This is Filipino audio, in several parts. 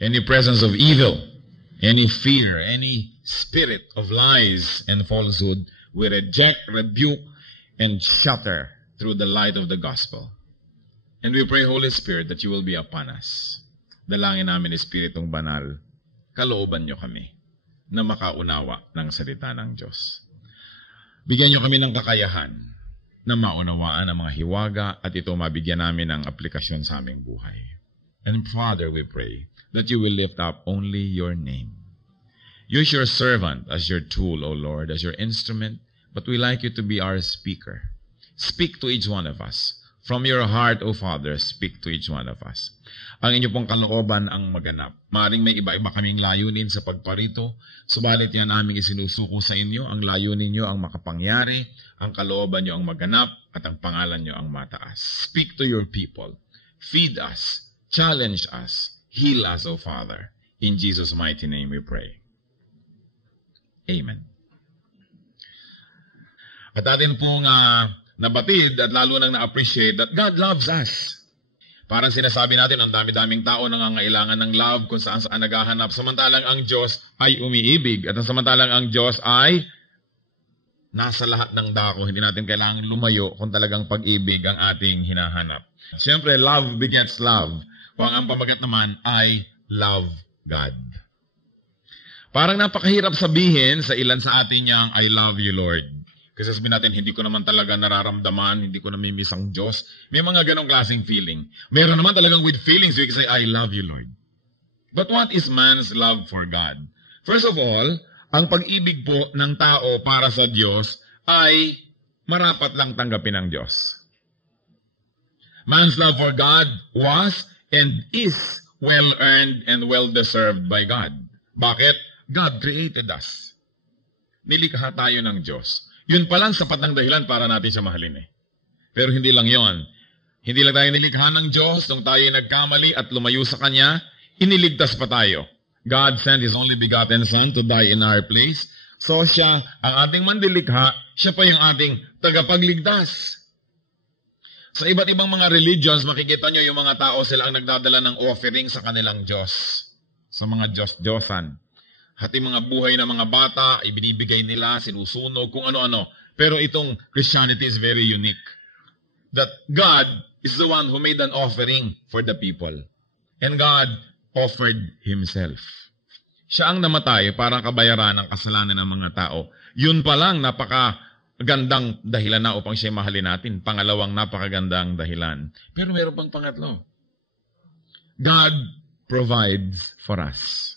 any presence of evil, any fear, any spirit of lies and falsehood, we reject, rebuke, and shatter through the light of the gospel. And we pray, Holy Spirit, that you will be upon us. Dalangin namin, Espiritong Banal, kalooban niyo kami na makaunawa ng salita ng Diyos. Bigyan niyo kami ng kakayahan na maunawaan ang mga hiwaga at ito mabigyan namin ng aplikasyon sa aming buhay. And Father, we pray that you will lift up only your name. Use your servant as your tool, O Lord, as your instrument, but we like you to be our speaker. Speak to each one of us. From your heart, O Father, speak to each one of us. Ang inyo pong kalooban ang maganap. Maring may iba-iba kaming layunin sa pagparito, subalit yan aming isinusuko sa inyo. Ang layunin nyo ang makapangyari, ang kalooban nyo ang maganap, at ang pangalan nyo ang mataas. Speak to your people. Feed us. Challenge us. Heal us, O Father. In Jesus' mighty name we pray. Amen. At atin pong nabatid at lalo nang na-appreciate that God loves us. Parang sinasabi natin, ang dami-daming tao nangangailangan ng love kung saan-saan naghahanap. Samantalang ang Diyos ay umiibig. At samantalang ang Diyos ay nasa lahat ng dako. Hindi natin kailangan lumayo kung talagang pag-ibig ang ating hinahanap. Siyempre, love begets love. Kung ang pamagat naman ay love God. Parang napakahirap sabihin sa ilan sa atin yang, I love you, Lord. Kasi sabihin natin, hindi ko naman talaga nararamdaman, hindi ko namimiss ang Diyos. May mga ganong klaseng feeling. Meron naman talagang with feelings, we can say, I love you, Lord. But what is man's love for God? First of all, ang pag-ibig po ng tao para sa Diyos ay marapat lang tanggapin ng Diyos. Man's love for God was and is well-earned and well-deserved by God. Bakit? God created us. Nilikha tayo ng Diyos. Yun pa lang sapat ng dahilan para natin siya mahalin eh. Pero hindi lang yon. Hindi lang tayo nilikha ng Diyos nung tayo nagkamali at lumayo sa Kanya, iniligtas pa tayo. God sent His only begotten Son to die in our place. So siya, ang ating mandilikha, siya pa yung ating tagapagligtas. Sa iba't ibang mga religions, makikita nyo yung mga tao, sila ang nagdadala ng offering sa kanilang Diyos. Sa mga Diyos-Diyosan. Hati mga buhay ng mga bata, ibinibigay nila, sinusunog, kung ano-ano. Pero itong Christianity is very unique. That God is the one who made an offering for the people. And God offered Himself. Siya ang namatay para kabayaran ng kasalanan ng mga tao. Yun pa lang, napakagandang dahilan na upang siya mahalin natin. Pangalawang napakagandang dahilan. Pero meron pang pangatlo. God provides for us.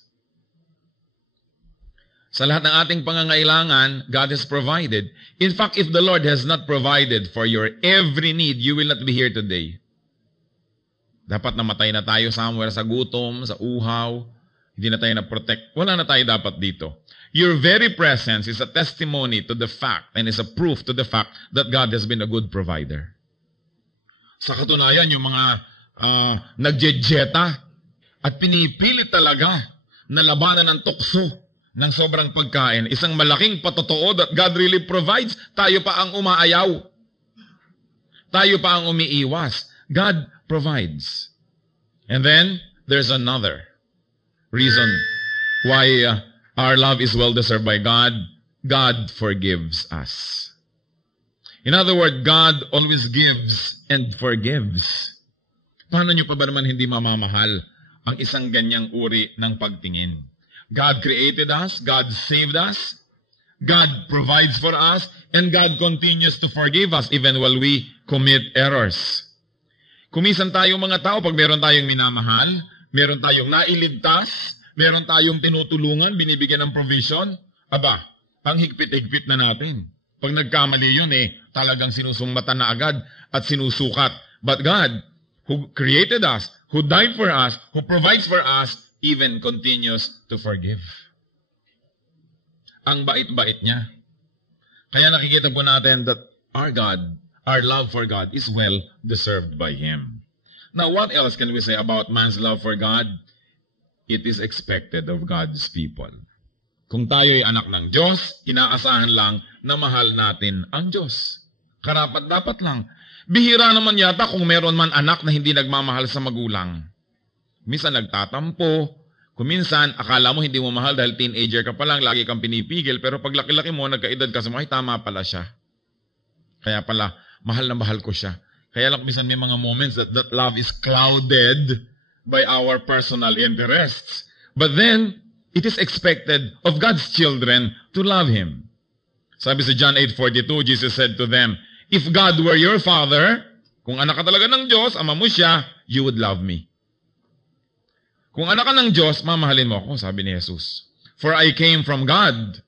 Sa lahat ng ating pangangailangan, God has provided. In fact, if the Lord has not provided for your every need, you will not be here today. Dapat namatay na tayo somewhere sa gutom, sa uhaw, hindi na tayo na-protect. Wala na tayo dapat dito. Your very presence is a testimony to the fact and is a proof to the fact that God has been a good provider. Sa katunayan, yung mga nagjejeta at pinipilit talaga na labanan ng tukso ng sobrang pagkain, isang malaking patotoo that God really provides, tayo pa ang umaayaw. Tayo pa ang umiiwas. God provides. And then, there's another reason why our love is well-deserved by God. God forgives us. In other words, God always gives and forgives. Paano nyo pa ba naman hindi mamamahal ang isang ganyang uri ng pagtingin? God created us, God saved us, God provides for us, and God continues to forgive us even while we commit errors. Kumisan tayong mga tao, pag meron tayong minamahal, meron tayong nailigtas, meron tayong tinutulungan, binibigyan ng provision, aba, ang higpit-higpit na natin. Pag nagkamali yun talagang sinusumbatan na agad at sinusukat. But God, who created us, who died for us, who provides for us, even continues to forgive. Ang bait-bait niya. Kaya nakikita po natin that our God, our love for God is well deserved by Him. Now, what else can we say about man's love for God? It is expected of God's people. Kung tayo ay anak ng Diyos, inaasahan lang na mahal natin ang Diyos. Karapat-dapat lang. Bihira naman yata kung meron man anak na hindi nagmamahal sa magulang. Minsan nagtatampo, Kuminsan, akala mo hindi mo mahal dahil teenager ka pa lang, lagi kang pinipigil, pero pag laki-laki mo, nagkaedad ka sa mga, ay tama pala siya. Kaya pala, mahal na mahal ko siya. Kaya lang minsan may mga moments that love is clouded by our personal interests. But then, it is expected of God's children to love Him. Sabi sa John 8:42, Jesus said to them, if God were your Father, kung anak ka talaga ng Diyos, ama mo siya, you would love me. Kung anak ka ng Diyos, mamahalin mo ako, sabi ni Jesus. For I came from God,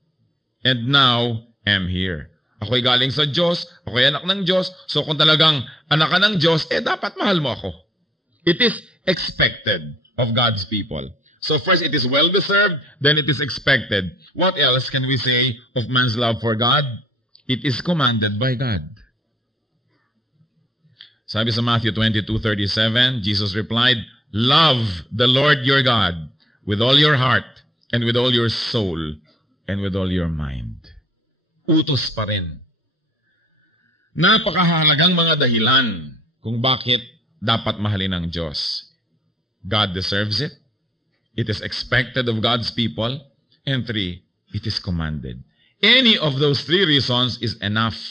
and now am here. Ako'y galing sa Diyos, ako'y anak ng Diyos, so kung talagang anak ka ng Diyos, dapat mahal mo ako. It is expected of God's people. So first, it is well-deserved, then it is expected. What else can we say of man's love for God? It is commanded by God. Sabi sa Matthew 22:37, Jesus replied, love the Lord your God with all your heart and with all your soul and with all your mind. Utos pa rin. Napakahalagang mga dahilan kung bakit dapat mahalin ng Diyos. God deserves it. It is expected of God's people. And 3, it is commanded. Any of those 3 reasons is enough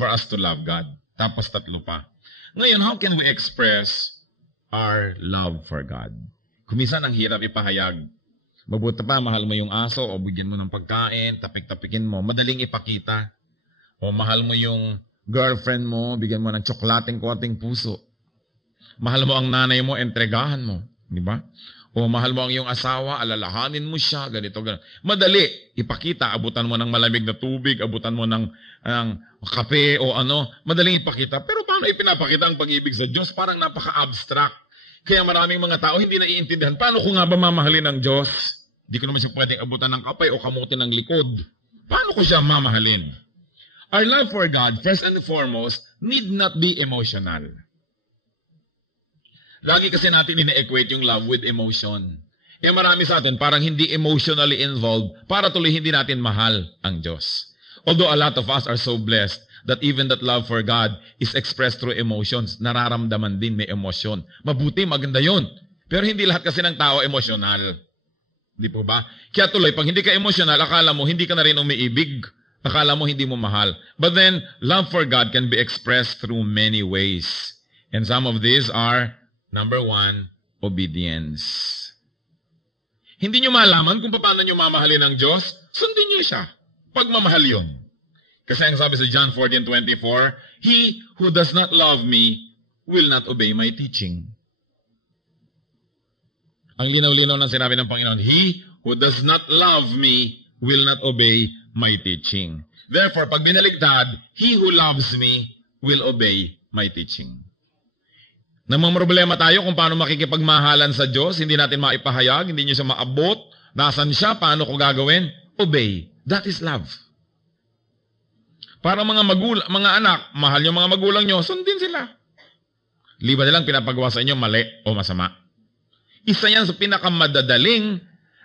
for us to love God. Tapos 3 pa. Ngayon, how can we express our love for God? Kuminsan ang hirap ipahayag. Mabuti pa, mahal mo yung aso o bigyan mo ng pagkain, tapik-tapikin mo, madaling ipakita. O mahal mo yung girlfriend mo, bigyan mo ng tsoklateng konting puso. Mahal mo ang nanay mo, entregahan mo. Di ba? O mahal mo ang iyong asawa, alalahanin mo siya, ganito, ganito. Madali, ipakita, abutan mo ng malamig na tubig, abutan mo ng kape o ano, madaling ipakita. Pero paano ipinapakita ang pag-ibig sa Diyos? Parang napaka-abstract. Kaya maraming mga tao hindi naiintindihan. Paano ko nga ba mamahalin ng Diyos? Hindi ko naman siya pwedeng abutan ng kapay o kamutin ng likod. Paano ko siya mamahalin? Our love for God, first and foremost, need not be emotional. Lagi kasi natin ina-equate yung love with emotion. Marami sa atin parang hindi emotionally involved para tuloy hindi natin mahal ang Diyos. Although a lot of us are so blessed that even that love for God is expressed through emotions. Nararamdaman din, may emosyon. Mabuti, maganda yun. Pero hindi lahat kasi ng tao emosyonal. Di po ba? Kaya tuloy, pag hindi ka emosyonal, akala mo hindi ka na rin umiibig. Akala mo hindi mo mahal. But then, love for God can be expressed through many ways. And some of these are, number 1, obedience. Hindi nyo malaman kung paano nyo mamahalin ng Diyos, sundin nyo siya. Pagmamahal yun. Kasi ang sabi sa John 14:24, he who does not love me will not obey my teaching. Ang linaw-linaw ng sinabi ng Panginoon, he who does not love me will not obey my teaching. Therefore, pag binaligtad, he who loves me will obey my teaching. Namamroblema tayo kung paano makikipagmahalan sa Diyos, hindi natin maipahayag, hindi niyo siya maabot, nasan siya, paano ko gagawin? Obey. That is love. Para mga anak, mahal yung mga magulang nyo, sundin sila. Liba nilang pinapagawa sa inyo mali o masama. Isa yan sa pinakamadadaling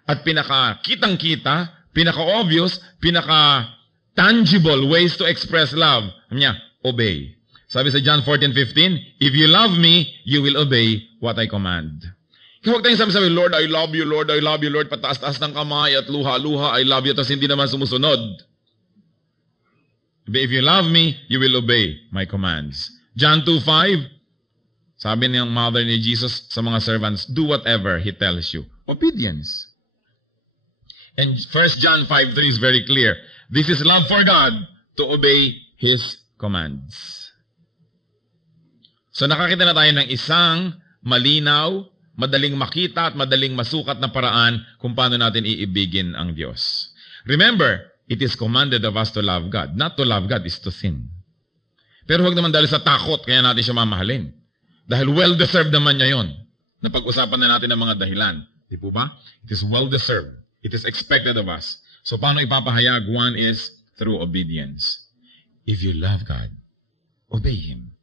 at pinakakitang-kita, pinaka-obvious, pinaka-tangible ways to express love. Niya, obey. Sabi sa John 14:15, if you love me, you will obey what I command. Kaya huwag tayong sabi, Lord, I love you, Lord, I love you, Lord, pataas-taas ng kamay at luha-luha, I love you, tapos hindi naman sumusunod. But if you love me, you will obey my commands. John 2:5, sabi ng mother ni Jesus sa mga servants, do whatever He tells you. Obedience. And 1 John 5:3 is very clear. This is love for God, to obey His commands. So nakakita na tayo ng isang malinaw, madaling makita at madaling masukat na paraan kung paano natin iibigin ang Diyos. Remember, it is commanded of us to love God. Not to love God is to sin. Pero huwag naman dahil sa takot, kaya natin siya mamahalin. Dahil well-deserved naman niya yun. Napag-usapan na natin ang mga dahilan. Di po ba? It is well-deserved. It is expected of us. So paano ipapahayag? 1 is through obedience. If you love God, obey Him.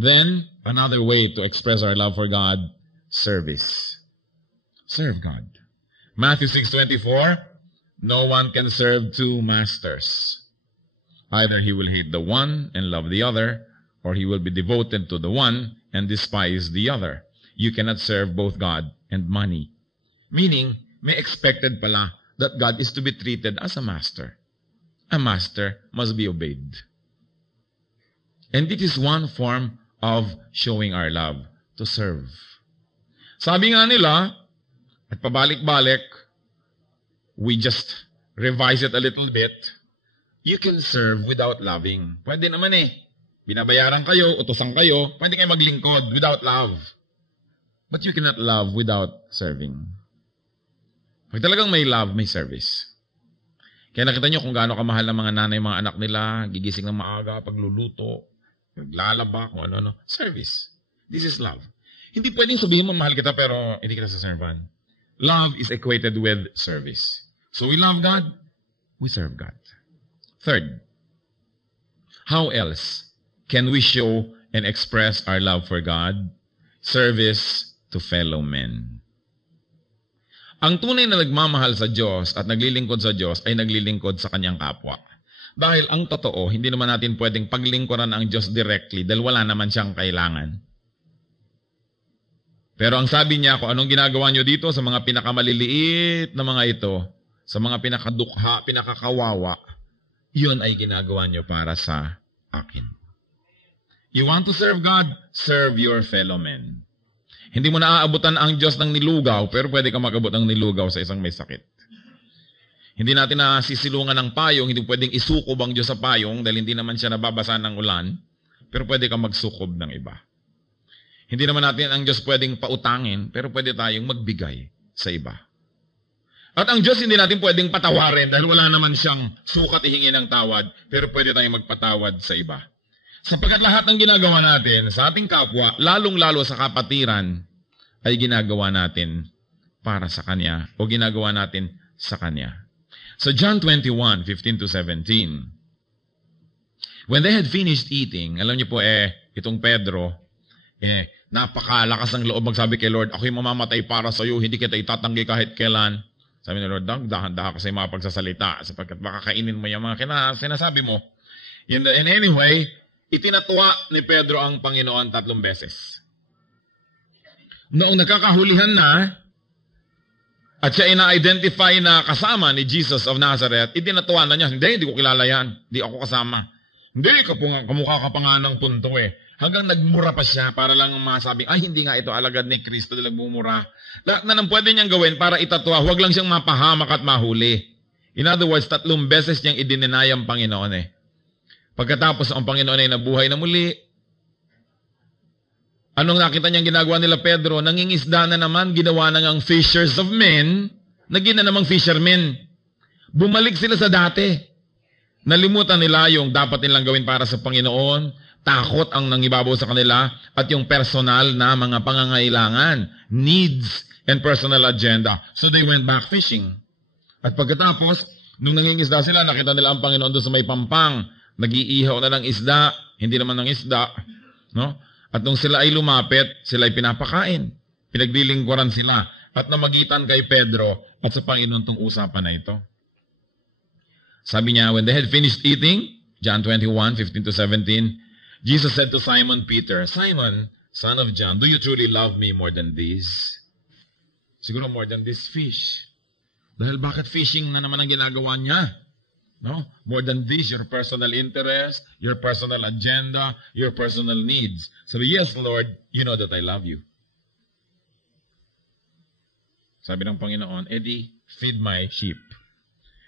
Then, another way to express our love for God, service. Serve God. Matthew 6:24, no one can serve 2 masters. Either he will hate the one and love the other, or he will be devoted to the one and despise the other. you cannot serve both God and money. Meaning, may expected pala that God is to be treated as a master. A master must be obeyed. And it is one form of showing our love, to serve. Sabi nga nila, at pabalik-balik, we just revise it a little bit, you can serve without loving. Pwede naman eh. Binabayaran kayo, utusan kayo, pwede kayo maglingkod without love. But you cannot love without serving. Pag talagang may love, may service. Kaya nakita nyo kung gaano kamahal ng mga nanay, mga anak nila, gigising ng maaga, pagluluto, naglalaba, kung ano-ano. Service. This is love. Hindi pwedeng sabihin mo, mahal kita, pero hindi kita saservan. Love is equated with service. So we love God, we serve God. Third, how else can we show and express our love for God? Service to fellow men. Ang tunay na nagmamahal sa Diyos at naglilingkod sa Diyos ay naglilingkod sa kanyang kapwa. Dahil ang totoo, hindi naman natin pwedeng paglingkuran ang Diyos directly dahil wala naman siyang kailangan. Pero ang sabi niya, kung anong ginagawa niyo dito sa mga pinakamaliliit na mga ito, sa mga pinakadukha, pinakakawawa, yun ay ginagawa niyo para sa akin. You want to serve God? Serve your fellow men. Hindi mo naaabutan ang Diyos ng nilugaw, pero pwede ka mag-abot ng nilugaw sa isang may sakit. Hindi natin nasisilungan ng payong, hindi pwedeng isukob ang Diyos sa payong dahil hindi naman siya nababasa ng ulan, pero pwede ka magsukob ng iba. Hindi naman natin ang Diyos pwedeng pautangin, pero pwede tayong magbigay sa iba. At ang Diyos hindi natin pwedeng patawarin dahil wala naman siyang sukat ihingi ng tawad, pero pwede tayong magpatawad sa iba. Sapagkat lahat ng ginagawa natin sa ating kapwa, lalong-lalo sa kapatiran, ay ginagawa natin para sa Kanya o ginagawa natin sa Kanya. So John 21:15-17, when they had finished eating, alam niyo po itong Pedro, napakalakas ng loob magsabi kay Lord, ako'y mamamatay para sa iyo, hindi kita itatanggi kahit kailan. Sabi ni Lord, dahan-dahan kasi mga pagsasalita sapagkat baka kainin mo yung mga sinasabi mo. And anyway, itinatwa ni Pedro ang Panginoon 3 beses. Noong nakakahulihan na, at siya ina-identify na kasama ni Jesus of Nazareth, itinatwa na niya, hindi ko kilala yan. Hindi ako kasama. Hindi, kamukha ka pa nga ng punto eh. Hanggang nagmura pa siya para lang masabing, ay hindi nga ito alagad ni Kristo na nagmumura. Lahat na nang pwede niyang gawin para itatwa, huwag lang siyang mapahamak at mahuli. In other words, 3 beses niyang idinenay ang Panginoon eh. Pagkatapos ang Panginoon ay nabuhay na muli, anong nakita niyang ginagawa nila Pedro? Nangingisda na naman, ginawa na ngang fishers of men, naging na namang fishermen. Bumalik sila sa dati. Nalimutan nila yung dapat nilang gawin para sa Panginoon, takot ang nangibabaw sa kanila, at yung personal na mga pangangailangan, needs, and personal agenda. So they went back fishing. At pagkatapos, nung nangingisda sila, nakita nila ang Panginoon doon sa may pampang, nag-iihaw na ng isda, hindi naman ng isda, no? At nung sila ay lumapit, sila ay pinapakain. Pinaglilingkuran sila. At namagitan kay Pedro at sa Panginoon tong usapan na ito. Sabi niya, when they had finished eating, John 21:15-17, Jesus said to Simon Peter, Simon, son of John, do you truly love me more than these? Siguro more than this fish. Dahil bakit fishing na naman ang ginagawa niya? No? More than this, your personal interest, your personal agenda, your personal needs. Sabi, yes, Lord, you know that I love you. Sabi ng Panginoon, Eddie, feed my sheep.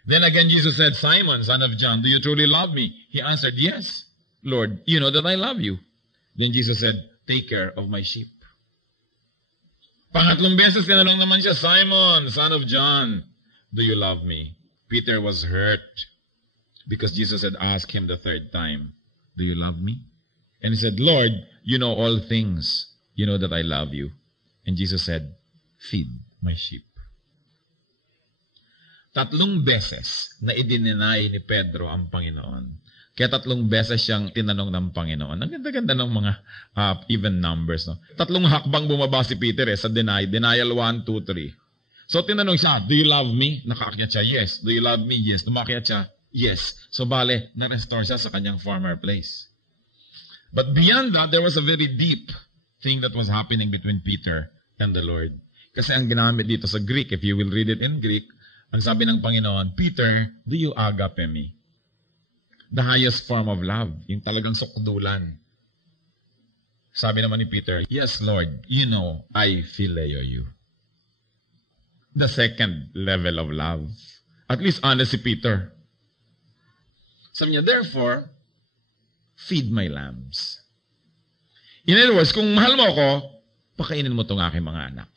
Then again, Jesus said, Simon, son of John, do you truly love me? He answered, yes, Lord, you know that I love you. Then Jesus said, take care of my sheep. Pangatlong beses ka na lang naman siya, Simon, son of John, do you love me? Peter was hurt. Because Jesus had asked him the 3rd time, do you love me? And he said, Lord, you know all things. You know that I love you. And Jesus said, feed my sheep. 3 beses na idinenay ni Pedro ang Panginoon. Kaya 3 beses siyang tinanong ng Panginoon. Ang ganda-ganda ng mga even numbers. No? 3 hakbang bumaba si Peter sa denial 1, 2, 3. So tinanong siya, do you love me? Nakaakyat siya, yes. Do you love me? Yes. Tumakyat siya, yes. So bale, na-restore siya sa kanyang former place. But beyond that, there was a very deep thing that was happening between Peter and the Lord. Kasi ang ginamit dito sa Greek, if you will read it in Greek, ang sabi ng Panginoon, Peter, do you agape me? The highest form of love, yung talagang sukdulan. Sabi naman ni Peter, yes, Lord, you know, I phileo you. The second level of love. At least honest si Peter. Sabi niya, therefore, feed my lambs. In other words, kung mahal mo ako, pakainin mo itong aking mga anak.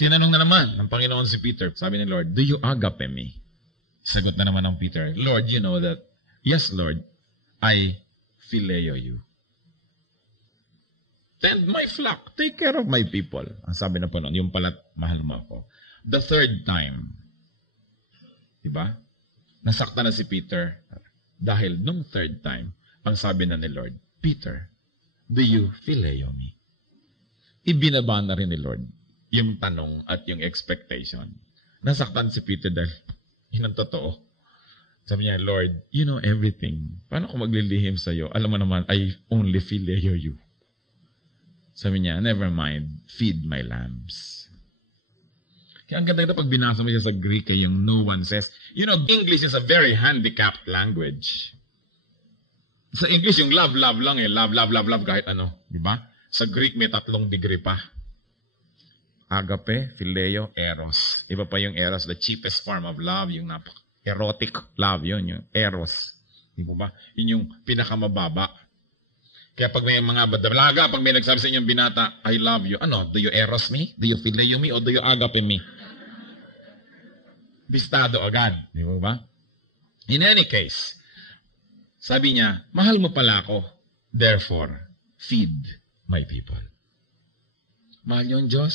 Tinanong na naman ng Panginoon si Peter. Sabi ni Lord, do you agape me? Sagot na naman ng Peter, Lord, you know that, yes, Lord, I phileo you. Tend my flock. Take care of my people. Ang sabi na po noon, yung pala't mahal mo ako. The third time, diba? Nasakta na si Peter. Dahil nung third time, ang sabi na ni Lord, Peter, do you phileo me? Ibinaba na rin ni Lord yung tanong at yung expectation. Nasaktan si Peter dahil yun ang totoo. Sabi niya, Lord, you know everything. Paano ko maglilihim sa iyo? Alam mo naman, I only phileo you. Sabi niya, never mind, feed my lambs. Kaya ang ganda pag binasa mo siya sa Greek, yung no one says, you know, English is a very handicapped language. Sa English, yung love, love lang eh. Love, love, love, love, kahit ano. Diba? Sa Greek, may 3 degree pa. Agape, phileo, eros. Iba pa yung eros, the cheapest form of love, yung erotic love, yun, yung eros. Diba ba? Yun yung pinakamababa. Kaya pag may mga dalaga, pag may nagsabi sa inyong binata, I love you, ano, do you eros me? Do you phileo me? O do you agape me? Bistado agad. Di ba? In any case, sabi niya, mahal mo pala ako. Therefore, feed my people. Mahal niyo ang Diyos.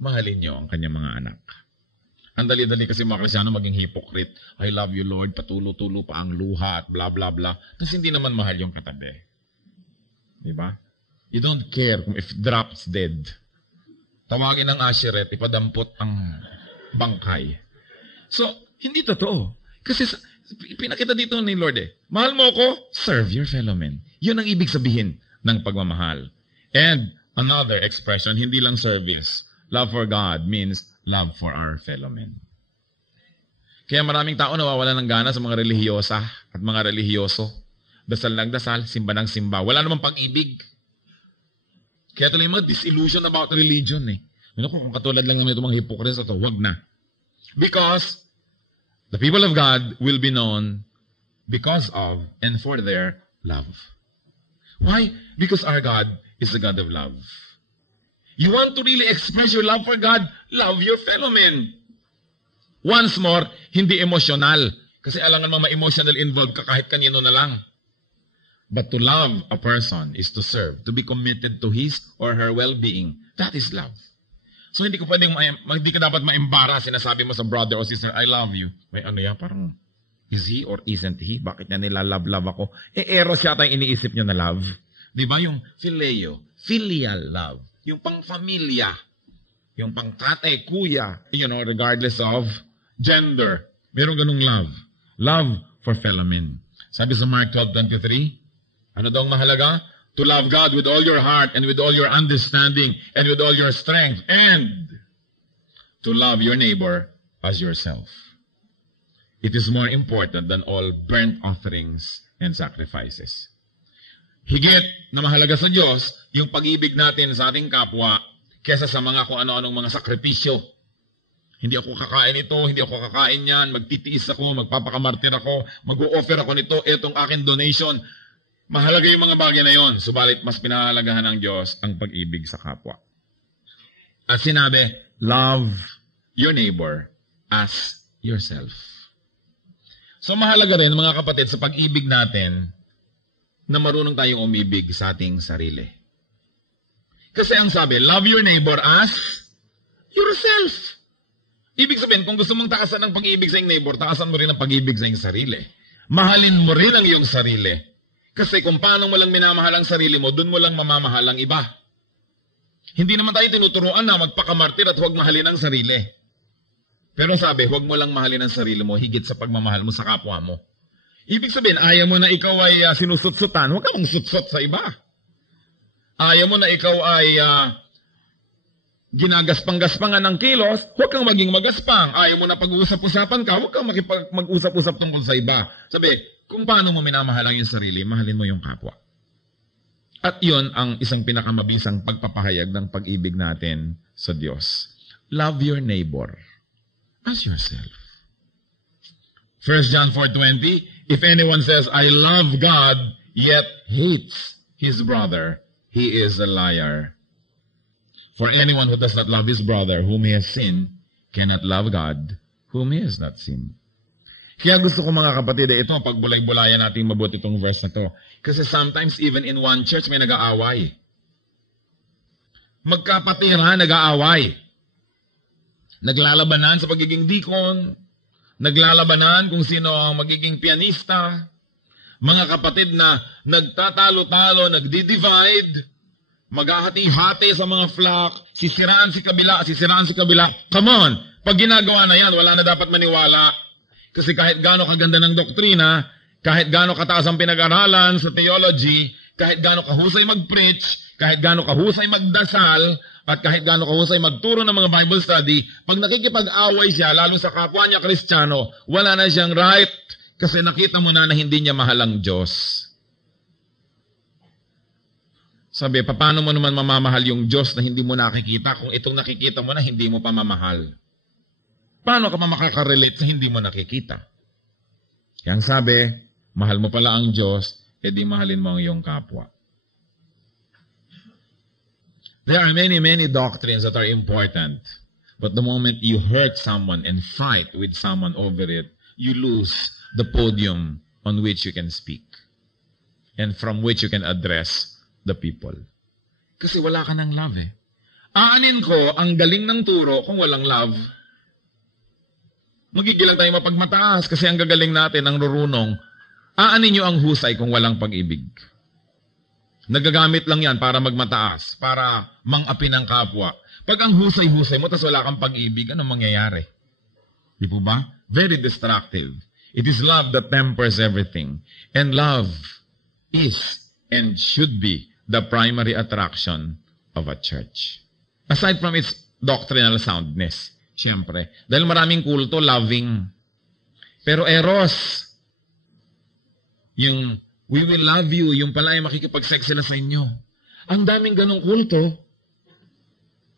Mahalin niyo ang kanyang mga anak. Ang dali-dali kasi mga Kristyano maging hypocrite. I love you, Lord. Patulo-tulo pa ang luha at blah, blah, blah. Tapos hindi naman mahal yung katabi. Di ba? You don't care kung if drops dead. Tawagin ng Asheret, ipadampot ang bangkay. So, hindi totoo. Kasi pinakita dito ni Lord mahal mo ako, serve your fellow men. Yun ang ibig sabihin ng pagmamahal. And another expression, hindi lang service. Love for God means love for our fellow men. Kaya maraming tao nawawalan ng gana sa mga relihiyosa at mga relihiyoso. Dasal ng dasal, simba ng simba. Wala namang pag-ibig. Kaya tuloy mga disillusion about religion Kung katulad lang naman itong mga hypocrites ito, wag na. Because the people of God will be known because of and for their love. Why? Because our God is a God of love. You want to really express your love for God? Love your fellow men. Once more, hindi emotional. Kasi alangan mo ma-emotional involved ka kahit kanino na lang. But to love a person is to serve, to be committed to his or her well-being. That is love. So hindi ka dapat ma-embarrass sinasabi mo sa brother o sister, I love you. May ano yan, parang, is he or isn't he? Bakit niya nila-love ako? Eros yata yung iniisip niyo na love. Di ba yung phileo, filial love. Yung pang-familia, yung pang-tatay, kuya, regardless of gender. Meron ganung love. Love for fellow men. Sabi sa Mark 12:23, ano daw ang mahalaga? To love God with all your heart and with all your understanding and with all your strength and to love your neighbor as yourself. It is more important than all burnt offerings and sacrifices. Higit na mahalaga sa Diyos yung pag-ibig natin sa ating kapwa kesa sa mga kung ano-anong mga sakripisyo. Hindi ako kakain ito, hindi ako kakain yan, magtitiis ako, magpapakamartir ako, mag-o-offer ako nito, itong akin donation. Mahalaga yung mga bagay na yon, subalit mas pinahalagahan ng Diyos ang pag-ibig sa kapwa. At sinabi, love your neighbor as yourself. So mahalaga rin mga kapatid sa pag-ibig natin na marunong tayong umibig sa ating sarili. Kasi ang sabi, love your neighbor as yourself. Ibig sabihin, kung gusto mong takasan ng pag-ibig sa iyong neighbor, takasan mo rin ang pag-ibig sa iyong sarili. Mahalin mo rin ang iyong sarili. Kasi kung paano mo lang minamahal ang sarili mo, dun mo lang mamamahal ang iba. Hindi naman tayo tinuturuan na magpakamartir at huwag mahalin ang sarili. Pero sabi, huwag mo lang mahalin ang sarili mo higit sa pagmamahal mo sa kapwa mo. Ibig sabihin, ayaw mo na ikaw ay sinusutsutan, huwag ka mong sutsot sa iba. Ayaw mo na ikaw ay ginagaspang-gaspangan ng kilos, huwag kang maging magaspang. Ayaw mo na pag-uusap-usapan ka, huwag kang mag-usap-usap tungkol sa iba. Sabi, kung paano mo minamahal ang iyong sarili, mahalin mo yung kapwa. At yun ang isang pinakamabisang pagpapahayag ng pag-ibig natin sa Diyos. Love your neighbor as yourself. 1 John 4:20, if anyone says, I love God, yet hates his brother, he is a liar. For anyone who does not love his brother whom he has sinned, cannot love God whom he has not sinned. Kaya gusto ko mga kapatid, ito, pagbulay-bulayan natin mabuti itong verse na to. Kasi sometimes even in one church may nag-aaway. Magkapatira, nag-aaway. Naglalabanan sa pagiging deacon, naglalabanan kung sino ang magiging pianista, mga kapatid na nagtatalo-talo, nagdi-divide, maghahati-hati sa mga flock, sisiraan si kabila. Come on! Pag ginagawa na yan, wala na dapat maniwala. Kasi kahit gaano kaganda ng doktrina, kahit gaano kataas ang pinag-aralan sa theology, kahit gaano kahusay mag-preach, kahit gaano kahusay magdasal, at kahit gaano kahusay magturo ng mga Bible study, pag nakikipag-away siya, lalo sa kapwa niya Kristiyano, wala na siyang right kasi nakita mo na hindi niya mahal ang Diyos. Sabi, paano mo naman mamamahal yung Diyos na hindi mo nakikita kung itong nakikita mo na hindi mo pa mamahal? Paano ka pa makakarelate sa hindi mo nakikita? Yang sabi, mahal mo pala ang Diyos, edi mahalin mo ang iyong kapwa. There are many doctrines that are important. But the moment you hurt someone and fight with someone over it, you lose the podium on which you can speak and from which you can address the people. Kasi wala ka ng love eh. Aanin ko, ang galing ng turo kung walang love. Magigilang tayo mapagmataas kasi ang gagaling natin, ang rurunong. Aanin nyo ang husay kung walang pag-ibig. Nagagamit lang yan para magmataas, para mang-api ng kapwa. Pag ang husay-husay mo, tas wala kang pag-ibig, anong mangyayari? Di po ba? Very destructive. It is love that tempers everything. And love is and should be the primary attraction of a church. Aside from its doctrinal soundness, siyempre. Dahil maraming kulto, loving. Pero eros, yung we will love you, yung pala ay makikipag-sex sila sa inyo. Ang daming ganong kulto.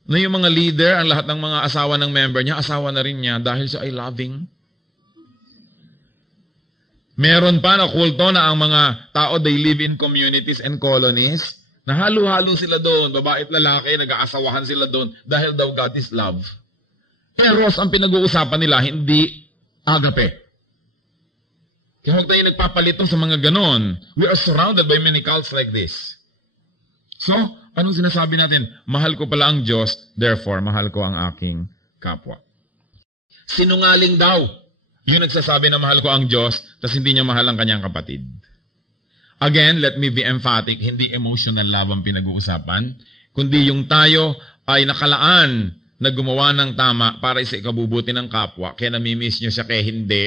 Na yung mga leader, ang lahat ng mga asawa ng member niya, asawa na rin niya dahil siya ay loving. Meron pa na kulto na ang mga tao, they live in communities and colonies, na halo-halo sila doon, babae at lalaki, nag-aasawahan sila doon, dahil daw God is love. Eros ang pinag-uusapan nila, hindi agape. Kaya huwag tayo nagpapalito sa mga ganon. We are surrounded by many cults like this. So, anong sinasabi natin? Mahal ko pala ang Diyos, therefore, mahal ko ang aking kapwa. Sinungaling daw. Yung nagsasabi na mahal ko ang Diyos, tas hindi niya mahal ang kanyang kapatid. Again, let me be emphatic, hindi emotional love ang pinag-uusapan, kundi yung tayo ay nakalaan na gumawa ng tama para sa ikabubuti ng kapwa, kaya namimiss nyo siya, kaya hindi,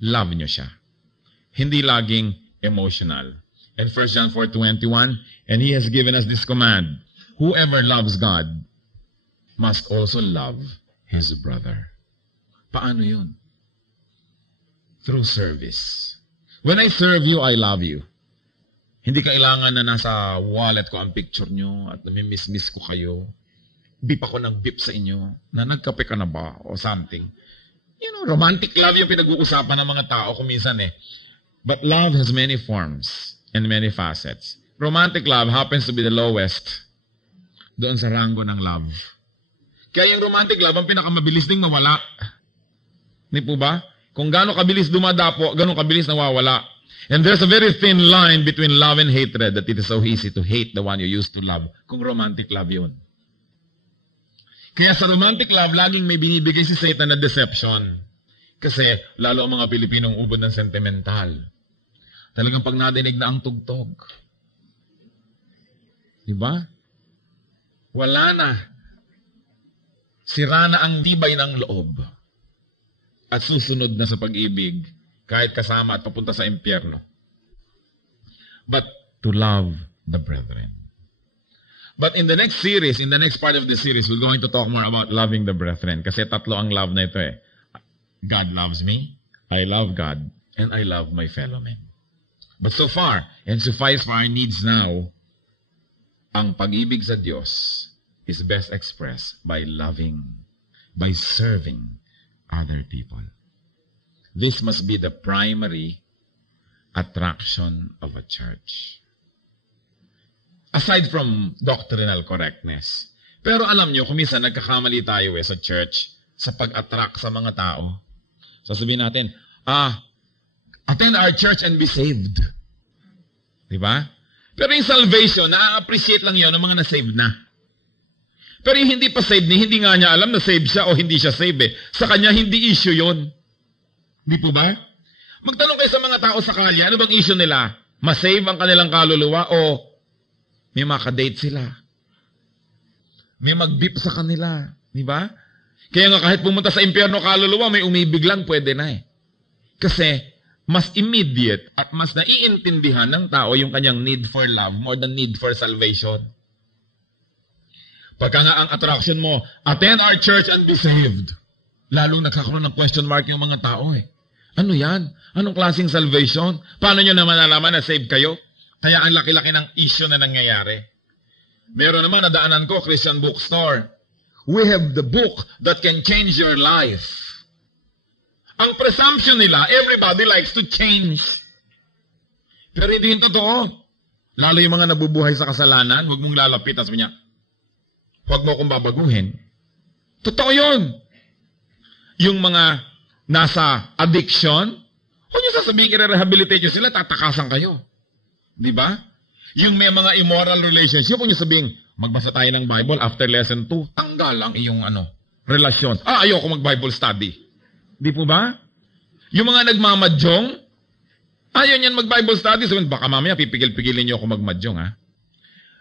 love nyo siya. Hindi laging emotional. And 1 John 4:21, and He has given us this command, whoever loves God must also love his brother. Paano yun? Through service. When I serve you, I love you. Hindi kailangan na nasa wallet ko ang picture nyo at namimiss-miss ko kayo. Bip ako ng bip sa inyo na nagkape ka na ba o something. You know, romantic love yung pinag-uusapan ng mga tao kuminsan eh. But love has many forms and many facets. Romantic love happens to be the lowest doon sa rango ng love. Kaya yung romantic love, ang pinakamabilis ding mawala. Hindi po ba? Kung gaano kabilis dumadapo, gaano kabilis nawawala. And there's a very thin line between love and hatred that it is so easy to hate the one you used to love. Kung romantic love yun. Kaya sa romantic love, laging may binibigay si Satan na deception. Kasi lalo ang mga Pilipinong ubod ng sentimental. Talagang pag nadinig na ang tugtog. Diba? Wala na. Sira na ang tibay ng loob. At susunod na sa pag-ibig, kahit kasama at papunta sa impyerno. But to love the brethren. But in the next series, in the next part of the series, we're going to talk more about loving the brethren. Kasi tatlo ang love na ito eh. God loves me, I love God, and I love my fellow men. But so far, and suffice for our needs now, ang pag-ibig sa Diyos is best expressed by loving, by serving other people. This must be the primary attraction of a church. Aside from doctrinal correctness. Pero alam nyo, kung minsan nagkakamali tayo sa church sa pag-attract sa mga tao. Sasabihin natin, attend our church and be saved. Diba? Pero yung salvation, na-appreciate lang yun ng mga na-saved na. Pero yung hindi pa saved hindi nga niya alam na saved siya o hindi siya saved eh. Sa kanya, hindi issue yun. Di po ba? Magtanong kayo sa mga tao sa kalye, ano bang issue nila? Masave ang kanilang kaluluwa o may makadate sila? May mag-beep sa kanila. Di ba? Kaya nga kahit pumunta sa impyerno kaluluwa, may umibig lang, pwede na eh. Kasi mas immediate at mas naiintindihan ng tao yung kanyang need for love more than need for salvation. Pagka nga ang attraction mo, attend our church and be saved. Lalong nagkakaroon ng question mark yung mga tao eh. Ano yan? Anong klaseng salvation? Paano nyo naman nalaman na saved kayo? Kaya ang laki-laki ng issue na nangyayari. Meron naman nadaanan ko, Christian bookstore. We have the book that can change your life. Ang presumption nila, everybody likes to change. Pero hindi yung totoo. Lalo yung mga nabubuhay sa kasalanan, huwag mong lalapit. Sabi niya, huwag mo akong babaguhin. Totoo yun. Yung mga nasa addiction, huwag nyo sasabihin i-rehabilitate nyo sila, tatakasan kayo. Di ba? Yung may mga immoral relationship, huwag nyo sabihin, magbasa tayo ng Bible after lesson 2, tanggal ang iyong relasyon. Ayoko mag-Bible study. Di po ba? Yung mga nagmamadyong, ayaw niyan mag-Bible study. Sabihin, baka mamaya pipigil-pigilin niyo ako magmadyong, ha?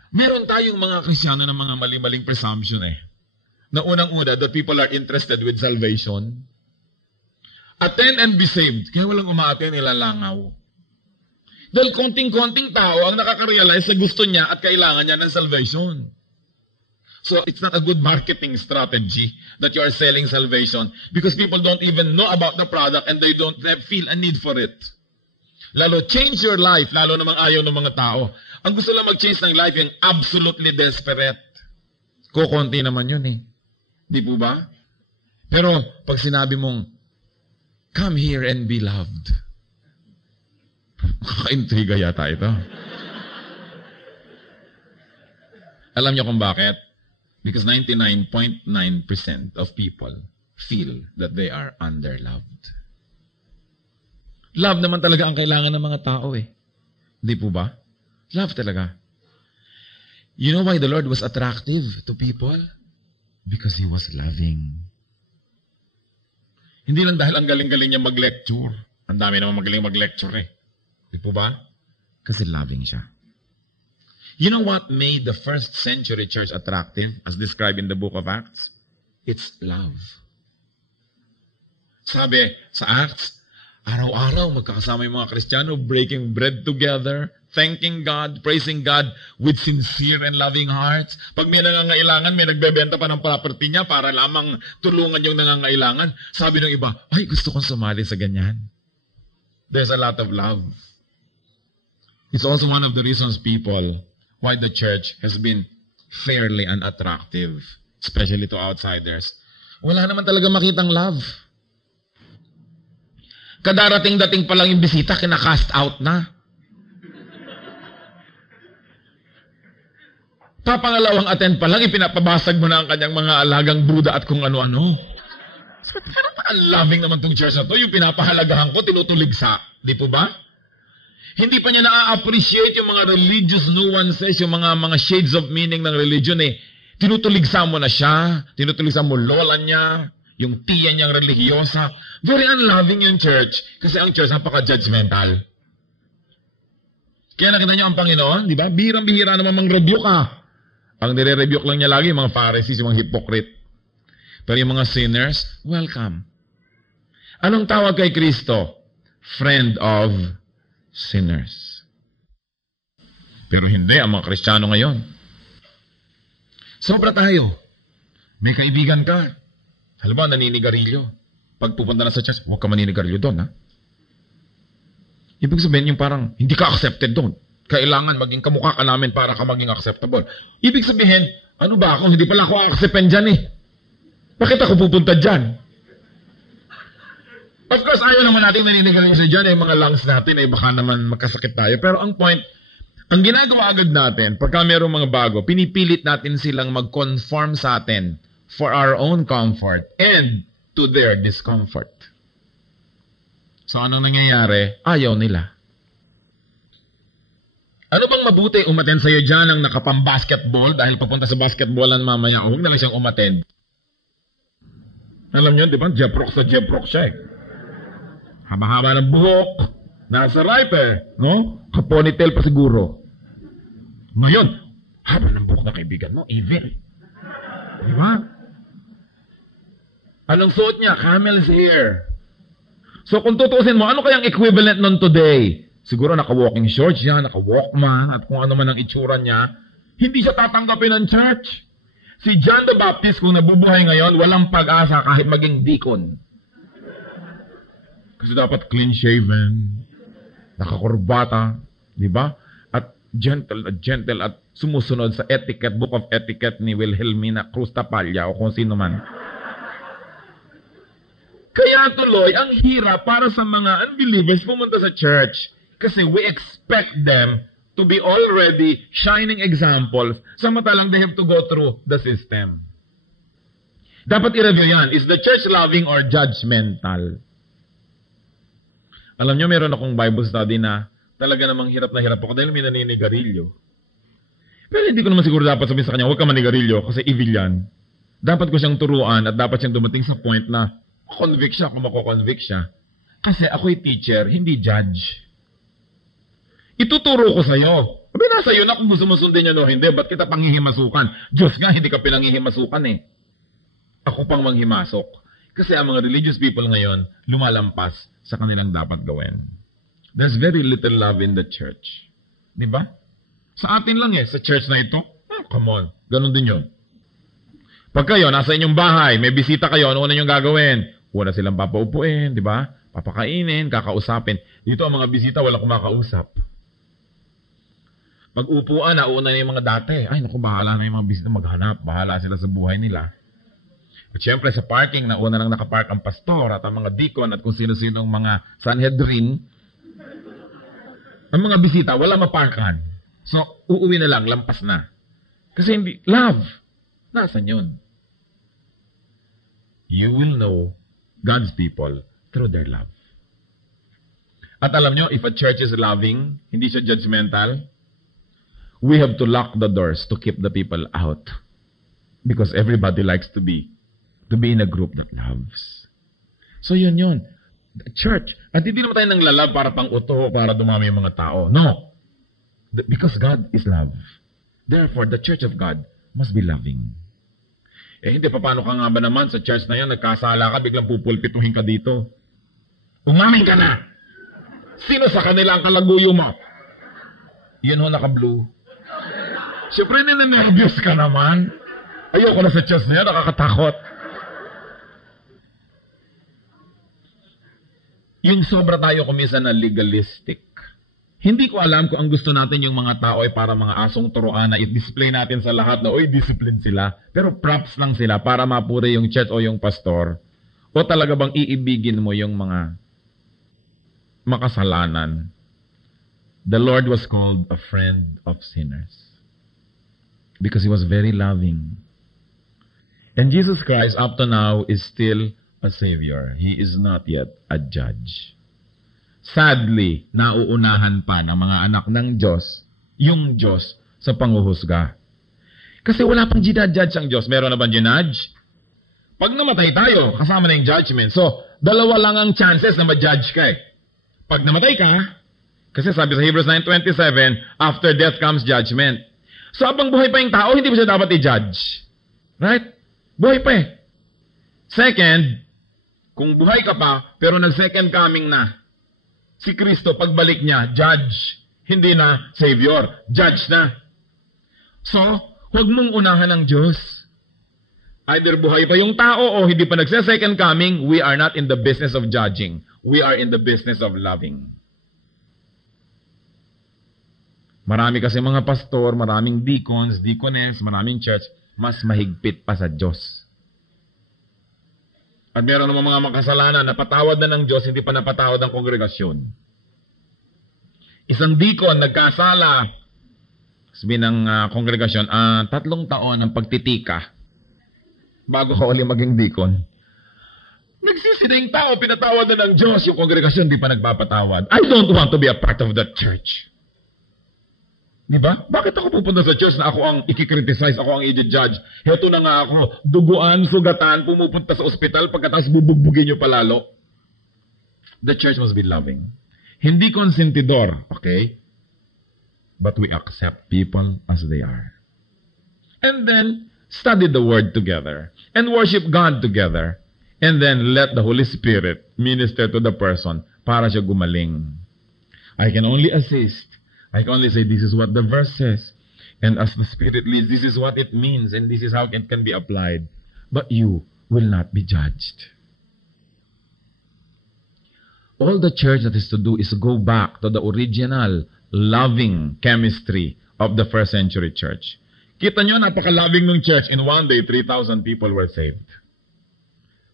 Meron tayong mga Kristyano ng mga mali-maling presumption eh. Na unang-una, that people are interested with salvation. Attend and be saved. Kaya walang umaaten, nilalangaw. Dahil konting-konting tao ang nakaka-realize na gusto niya at kailangan niya ng salvation. So it's not a good marketing strategy that you are selling salvation because people don't even know about the product and they don't feel a need for it. Lalo, change your life. Lalo namang ayaw ng mga tao. Ang gusto lang mag-change ng life yung absolutely desperate. Kukunti naman yun eh. Di po ba? Pero pag sinabi mong, come here and be loved. Kaka-intriga yata ito. Alam niyo kung bakit? Because 99.9% of people feel that they are underloved. Love naman talaga ang kailangan ng mga tao eh. Di po ba? Love talaga. You know why the Lord was attractive to people? Because He was loving. Hindi lang dahil ang galing-galing niya mag-lecture. Ang dami naman magaling mag-lecture eh. Di po ba? Kasi loving siya. You know what made the first century church attractive as described in the book of Acts? It's love. Sabi sa Acts, araw-araw magkakasama yung mga Kristiyano, breaking bread together, thanking God, praising God with sincere and loving hearts. Pag may nangangailangan, may nagbebenta pa ng property niya para lamang tulungan yung nangangailangan. Sabi ng iba, ay gusto kong sumali sa ganyan. There's a lot of love. It's also one of the reasons why the church has been fairly unattractive, especially to outsiders. Wala naman talaga makitang love. Kadarating-dating pa lang yung bisita, kinakast out na. Papangalawang attend pa lang, ipinapabasag mo na ang kanyang mga alagang Buddha at kung ano-ano. So, parang loving naman tong church na to, yung pinapahalagahan ko, tinutuligsa. Di po ba? Hindi pa niya na-appreciate yung mga religious nuances, yung mga shades of meaning ng religion eh. Tinutuligsa mo na siya, tinutuligsa mo lola niya, yung tiya niyang religyosa. Very unloving yung church kasi ang church napaka-judgmental. Kaya nakita niyo ang Panginoon, di ba? Bihirang-bihira naman mang-rebuke ka. Ang nire-rebuke lang niya lagi, yung mga Pharisees, yung mga hypocrite. Pero yung mga sinners, welcome. Anong tawag kay Kristo? Friend of sinners. Pero hindi ang mga Kristiyano ngayon. Sobra tayo. May kaibigan ka. Halimbawa, naninigarilyo. Pag pupunta na sa church, huwag ka maninigarilyo doon, ha? Ibig sabihin yung parang, hindi ka accepted doon. Kailangan maging kamukha ka namin para ka maging acceptable. Ibig sabihin, ano ba ako? Hindi pala ako accepted dyan, eh. Bakit ako pupunta dyan? Of course, ayaw naman natin naninigarilyo sa dyan, eh. Mga lungs natin, eh, baka naman magkasakit tayo. Pero ang point, ang ginagawa agad natin, pagka mayroong mga bago, pinipilit natin silang mag-conform sa atin for our own comfort and to their discomfort. So, anong nangyayari? Ayaw nila. Ano bang mabuti umattend sa'yo dyan ang nakapang-basketball dahil papunta sa basketballan mamaya o huwag na lang siyang umattend? Alam niyo, di ba? Jeprock siya eh. Haba-haba ng buhok. Nasa right eh. No? Kaponitel pa siguro. Ngayon, haba ng buhok na kaibigan mo. Evil. Di ba? Anong suot niya? Camel's hair. So kung tutuusin mo, ano kayang equivalent nun today? Siguro naka-walking shorts siya, naka-walkman, at kung ano man ang itsura niya, hindi siya tatanggapin ng church. Si John the Baptist, kung nabubuhay ngayon, walang pag-asa kahit maging deacon. Kasi dapat clean-shaven, nakakurbata, di ba? At gentle at sumusunod sa etiquette, book of etiquette ni Wilhelmina Cruz Tapalla o kung sino man. Kaya tuloy, ang hirap para sa mga unbelievers pumunta sa church. Kasi we expect them to be already shining examples samantalang they have to go through the system. Dapat i-review yan. Is the church loving or judgmental? Alam nyo, meron akong Bible study na talaga namang hirap na hirap ako dahil may naninigarilyo. Pero hindi ko naman siguro dapat sabihin sa kanya, huwag ka manigarilyo kasi evil yan. Dapat ko siyang turuan at dapat siyang dumating sa point na convict siya kung mako-convict siya. Kasi ako'y teacher, hindi judge. Ituturo ko sa'yo. Sabi na sa'yo na kung gusto mo sundin yan o hindi. Ba't kita panghihimasukan? Diyos nga, hindi ka pinanghihimasukan eh. Ako pang manghimasok. Kasi ang mga religious people ngayon, lumalampas sa kanilang dapat gawin. There's very little love in the church. Diba? Sa atin lang eh, sa church na ito. Oh, come on. Ganon din yun. Pag kayo, nasa inyong bahay, may bisita kayo, ano ninyong gagawin? Una silang papaupuin, di ba? Papakainin, kakausapin. Dito ang mga bisita, walang kumakausap. Pag upuan, nauna na yung mga dati. Ay, naku, bahala na yung mga bisita maghanap. Bahala sila sa buhay nila. At syempre, sa parking, nauna lang nakapark ang pastor at ang mga deacon at kung sino-sinong mga Sanhedrin. Ang mga bisita, wala maparkan. So, uuwi na lang, lampas na. Kasi hindi, love. Nasaan yun? You will know God's people through their love. At alam nyo, if a church is loving, hindi siya judgmental, we have to lock the doors to keep the people out. Because everybody likes to be in a group that loves. So yun. The church. At hindi naman tayo nang lalab para pang uto, para dumami yung mga tao. No. Because God is love. Therefore, the church of God must be loving. Eh, hindi pa paano ka nga ba naman sa church na yan, nagkasala ka, biglang pupulpituhin ka dito. Umamin ka na! Sino sa kanila ang kalaguyo mo? Yun ho, naka-blue. Siyempre, nina-nervous ka naman. Ayoko na sa church na yan, nakakatakot. Yung sobra tayo kumisa na legalistic. Hindi ko alam kung ang gusto natin yung mga tao ay para mga asong turuan na i-display natin sa lahat na, oy, discipline sila. Pero props lang sila para mapuri yung church o yung pastor. O talaga bang iibigin mo yung mga makasalanan? The Lord was called a friend of sinners. Because He was very loving. And Jesus Christ, up to now, is still a Savior. He is not yet a judge. Sadly, nauunahan pa ng mga anak ng Diyos, yung Diyos sa panghuhusga. Kasi wala pang ginajudge ang Diyos. Meron na bang ginajudge? Pag namatay tayo, kasama na yung judgment. So, dalawa lang ang chances na ma-judge ka eh. Pag namatay ka, kasi sabi sa Hebrews 9:27, after death comes judgment. So, habang buhay pa yung tao, hindi mo siya dapat i-judge. Right? Buhay pa eh. Second, kung buhay ka pa, pero nag-second coming na, si Kristo, pagbalik niya, judge. Hindi na Savior. Judge na. So, Huwag mong unahan ng Diyos. Either buhay pa yung tao o hindi pa nagse-second coming, we are not in the business of judging. We are in the business of loving. Marami kasi mga pastor, maraming deacons, deaconess, maraming church, mas mahigpit pa sa Diyos. At meron naman mga makasalanan, napatawad na ng Diyos, hindi pa napatawad ang kongregasyon. Isang deacon, nagkasala, sabi ng kongregasyon, 3 taon ang pagtitika bago ka uli maging deacon. Nagsisining tao, pinatawad na ng Diyos, yung kongregasyon hindi pa nagpapatawad. I don't want to be a part of that church. Diba? Bakit ako pupunta sa church na ako ang ikikriticize, ako ang i-judge? Heto na nga ako, duguan, sugatan, pumupunta sa ospital, pagkatapos bubugbugin nyo palalo. The church must be loving. Hindi konsentidor, okay? But we accept people as they are. And then, study the Word together. And worship God together. And then, let the Holy Spirit minister to the person para siya gumaling. I can only assist. I can only say, this is what the verse says. And as the Spirit leads, this is what it means. And this is how it can be applied. But you will not be judged. All the church that is to do is go back to the original loving chemistry of the first century church. Kita nyo, napaka-loving ng church. In one day, 3,000 people were saved.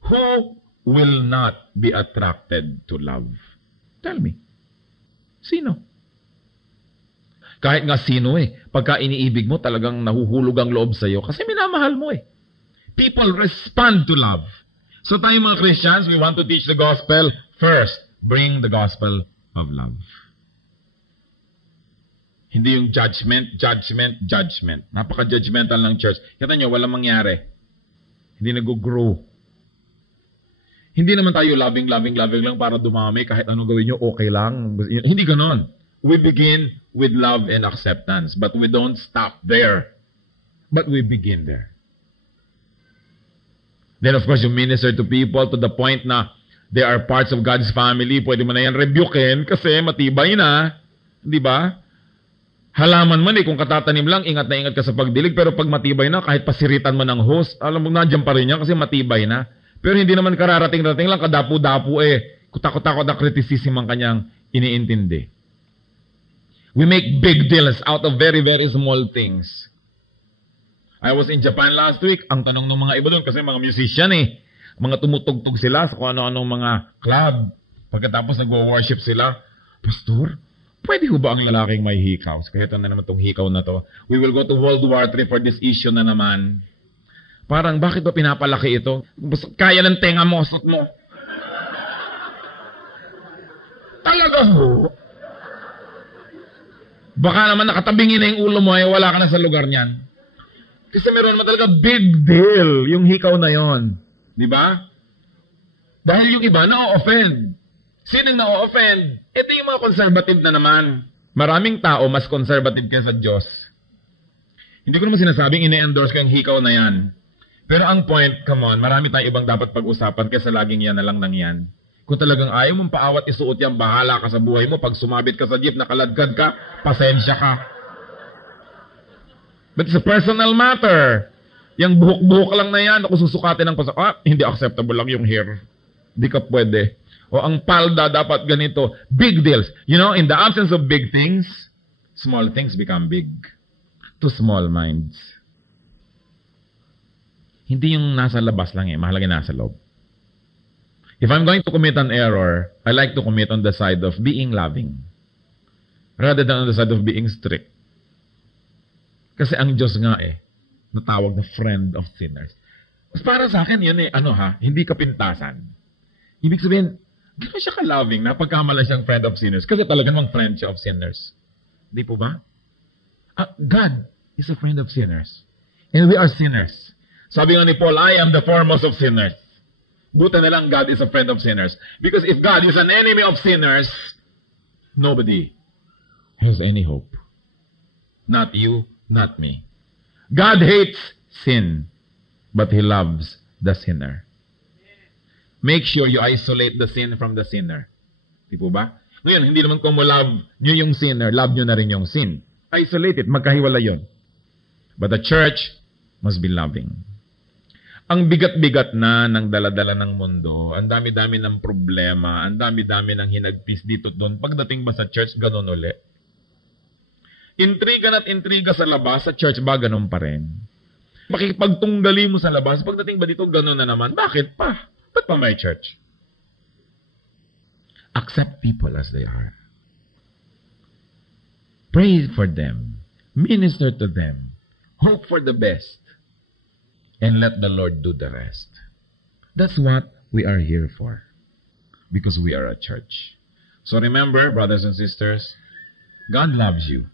Who will not be attracted to love? Tell me. Sino? Kahit nga sino pagka iniibig mo, talagang nahuhulog ang loob sa'yo kasi minamahal mo People respond to love. So tayo mga Christians, we want to teach the gospel. First, bring the gospel of love. Hindi yung judgment. Napaka-judgmental ng church. Kita nyo, walang mangyari. Hindi nag-grow. Hindi naman tayo loving lang para dumami. Kahit anong gawin nyo, okay lang. Hindi ganon. We begin with love and acceptance. But we don't stop there. But we begin there. Then of course, you minister to people to the point na they are parts of God's family. Pwede mo na yan rebukein kasi matibay na. Di ba? Halaman man kung katatanim lang, ingat na ingat ka sa pagdilig. Pero pag matibay na, kahit pasiritan mo ng host, alam mo, nandiyan pa rin yan kasi matibay na. Pero hindi naman kararating-rating lang, kadapu-dapu kutakot-takot na criticism ang kanyang iniintindi. We make big deals out of very, very small things. I was in Japan last week. Ang tanong ng mga iba doon, kasi mga musician mga tumutugtog sila sa kung ano-anong mga club. Pagkatapos nag-worship sila, Pastor, pwede ho ba ang lalaking may hikaw? Kaya ito na naman itong hikaw na to. We will go to World War III for this issue na naman. Parang, bakit ba pinapalaki ito? Kaya ng tenga mo, sot mo. Talaga ho. Baka naman nakatabingin na yung ulo mo wala ka na sa lugar niyan. Kasi meron naman talaga big deal yung hikaw na yon. Di ba? Dahil yung iba na-offend. Sinong na-offend? Ito yung mga conservative na naman. Maraming tao mas conservative kaysa Diyos. Hindi ko naman sinasabing ine-endorse ko yung hikaw na yan. Pero ang point, come on, marami tayong ibang dapat pag-usapan kaysa laging yan na lang nang yan. Kung talagang ayaw mong paawat isuot yan, bahala ka sa buhay mo. Pag sumabit ka sa jeep, nakaladkad ka, pasensya ka. But it's a personal matter. Yung buhok-buhok lang na yan, kung susukatin ng hindi acceptable lang yung hair. Hindi ka pwede. O ang palda dapat ganito. Big deals. You know, in the absence of big things, small things become big. To small minds. Hindi yung nasa labas lang mahalaga nasa loob. If I'm going to commit an error, I like to commit on the side of being loving. Rather than on the side of being strict. Kasi ang Diyos nga natawag na friend of sinners. Para sa akin yun hindi kapintasan. Ibig sabihin, gano'n siya ka-loving na pagkamala siyang friend of sinners. Kasi talagang mang friend siya of sinners. Di po ba? God is a friend of sinners. And we are sinners. Sabi nga ni Paul, I am the foremost of sinners. Buta na lang God is a friend of sinners. Because if God is an enemy of sinners, nobody has any hope. Not you, not me. God hates sin, but He loves the sinner. Make sure you isolate the sin from the sinner. Di po ba? Ngayon, hindi naman kung mo love nyo yung sinner, love nyo na rin yung sin. Isolate it, magkahiwala yon. But the church must be loving. Ang bigat-bigat na ng daladala ng mundo, ang dami-dami ng problema, ang dami-dami ng hinagpis dito doon. Pagdating ba sa church, ganun uli? Intriga na't intriga sa labas, sa church ba ganun pa rin? Makikipagtunggali mo sa labas, pagdating ba dito, ganun na naman? Bakit pa? Ba't pa may church? Accept people as they are. Pray for them. Minister to them. Hope for the best. And let the Lord do the rest. That's what we are here for. Because we are a church. So remember, brothers and sisters, God loves you.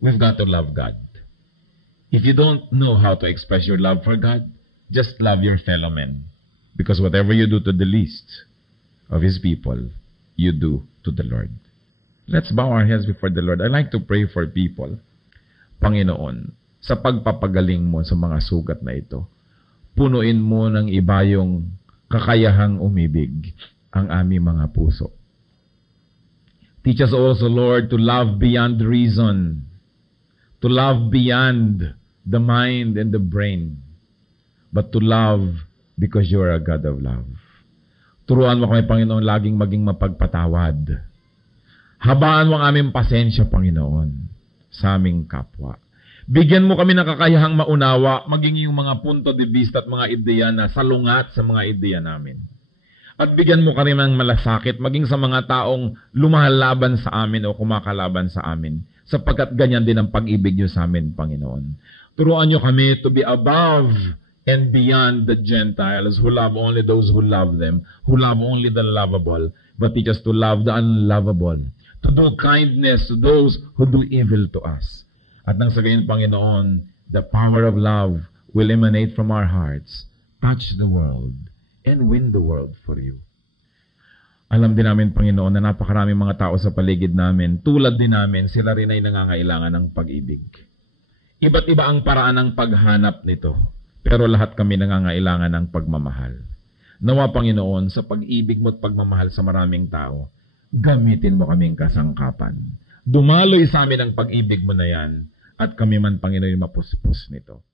We've got to love God. If you don't know how to express your love for God, just love your fellow men. Because whatever you do to the least of His people, you do to the Lord. Let's bow our heads before the Lord. I like to pray for people. Panginoon, sa pagpapagaling mo sa mga sugat na ito, punuin mo ng iba yung kakayahang umibig ang aming mga puso. Teach us also, Lord, to love beyond reason, to love beyond the mind and the brain, but to love because you are a God of love. Turuan mo kami, Panginoon, laging maging mapagpatawad. Habaan mo ang aming pasensya, Panginoon, sa aming kapwa. Bigyan mo kami ng kakayahang maunawa, maging yung mga punto de vista at mga ideya na salungat sa mga ideya namin. At bigyan mo kami ng malasakit, maging sa mga taong lumalaban sa amin o kumakalaban sa amin, sapagkat ganyan din ang pag-ibig niyo sa amin, Panginoon. Turuan niyo kami to be above and beyond the Gentiles who love only those who love them, who love only the lovable, but teach us to love the unlovable, to do kindness to those who do evil to us. At nang sa gayon, Panginoon, the power of love will emanate from our hearts, touch the world, and win the world for you. Alam din namin, Panginoon, na napakaraming mga tao sa paligid namin, tulad din namin, sila rin ay nangangailangan ng pag-ibig. Iba't iba ang paraan ng paghanap nito, pero lahat kami nangangailangan ng pagmamahal. Nawa, Panginoon, sa pag-ibig mo at pagmamahal sa maraming tao, gamitin mo kaming kasangkapan. Dumaloy sa amin ang pag-ibig mo na yan, at kami man, Panginoon, mapuspos nito.